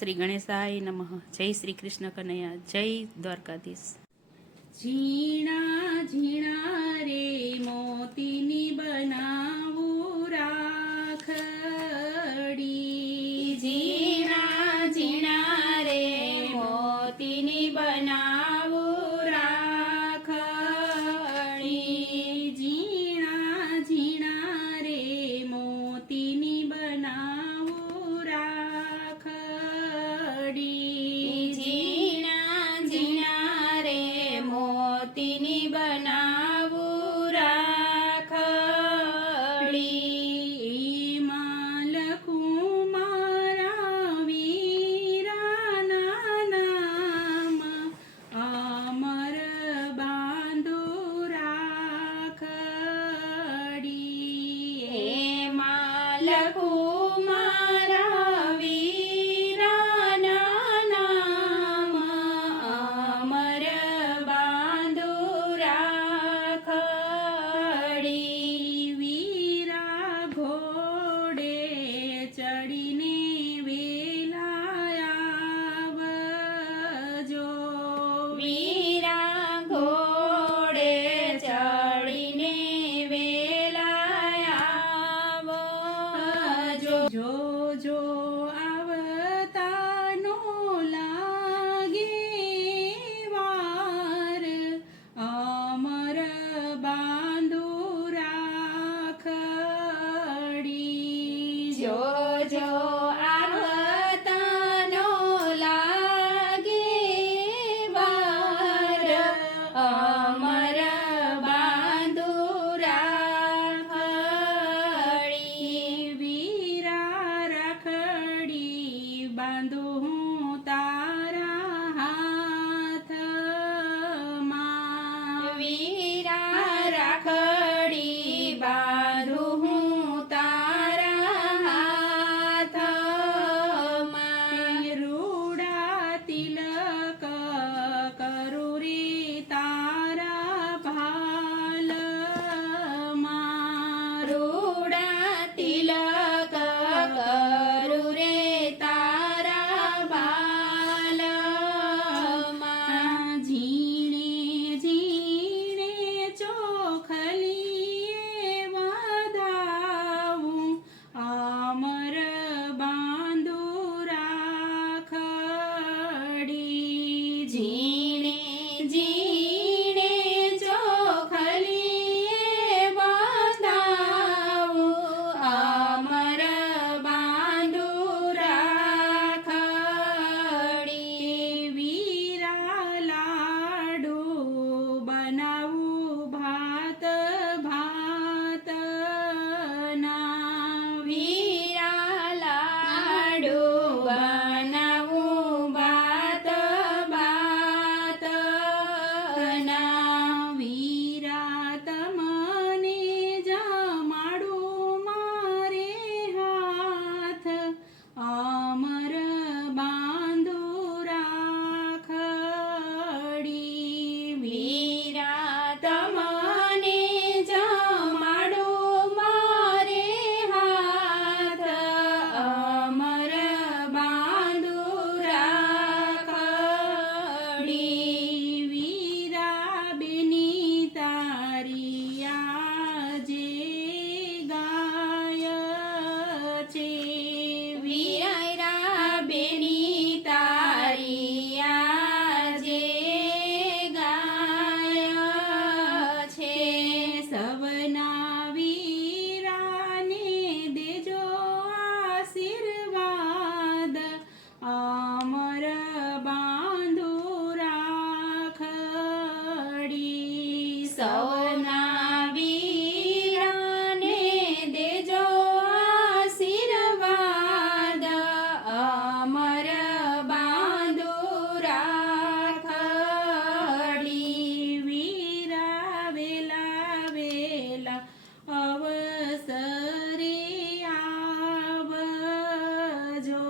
શ્રી ગણેશાય નમઃ. જય શ્રી કૃષ્ણ કનૈયા. જય દ્વારકાધીશ. ઝીણા ઝીણા રે મોતીની બનાવું રાખડી, ઝીણા ઝીણા રે મોતીની બનાવું રાખડી, ઝીણા ઝીણા રે મોતીની બનાવું રાખડી, ઝીણા ઝીણા રે મોતીની બનાવું રાખડી, એમાં લખું મારા વીરાના નામ, અમર બાંધું રાખડી, એમાં લખું મારા વીરાના નામ, અમર બાંધું રાખડી, વીરા ઘોડે ચડીને વેલા આવજો, વીરા ઘોડે ચડીને વેલા આવજો, જો જો આવતા નો લાગે વાર, અમર બાંધું રાખડી, જો જો આવતા નો લાગે વાર, અમર બાંધું રાખડી, વીરા રાખડી બાંધું હું તારા હાથમાં, વીરા રાખડી બાંધું હું તારા હાથમાં, રૂડા તિલક કરું રે તારા ભાલમાં, રૂડા તિલક કરું રે તારા બાલમાં, ઝીણે ઝીણે ચોખલીએ વધાવું, અમર બાંધું રાખડી, ઝીણે ઝીણે ચોખલીએ બંધાવું, અમર બાંધું રાખડી, વીરા લાડુ બનાવું ભાત ભાતના, વીરા લાડુ બનાવું ભાત ભાતના, વીરા તમને જમાડું મારે હાથ, અમર બાંધું રાખડી, વીરા તમને જમાડું મારે હાથ, અમર બાંધું રાખડી, વીરા બેની તારી આજે ગાય છે, વીરા બેની તારી આજે ગાય છે, સવના વીરાને દેજો આશીર્વાદ, અમર બાંધું રાખડી, સૌના વીરાને દેજો આશીર્વાદ, અમર બાંધું રાખડી, વીરા વેલા વેલા અવસરે આવજો,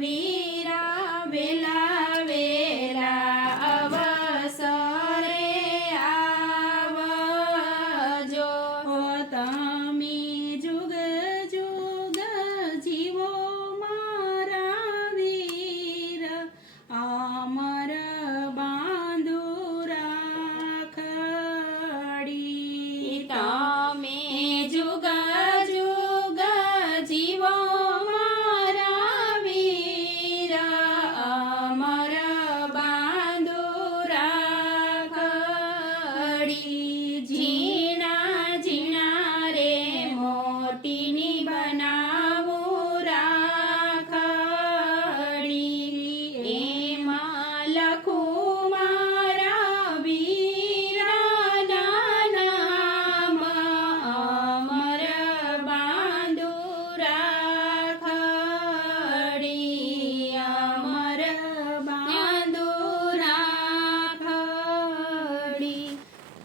વીરા વેલા વેલા અવસરે આવજો,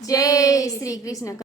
જય શ્રી કૃષ્ણ.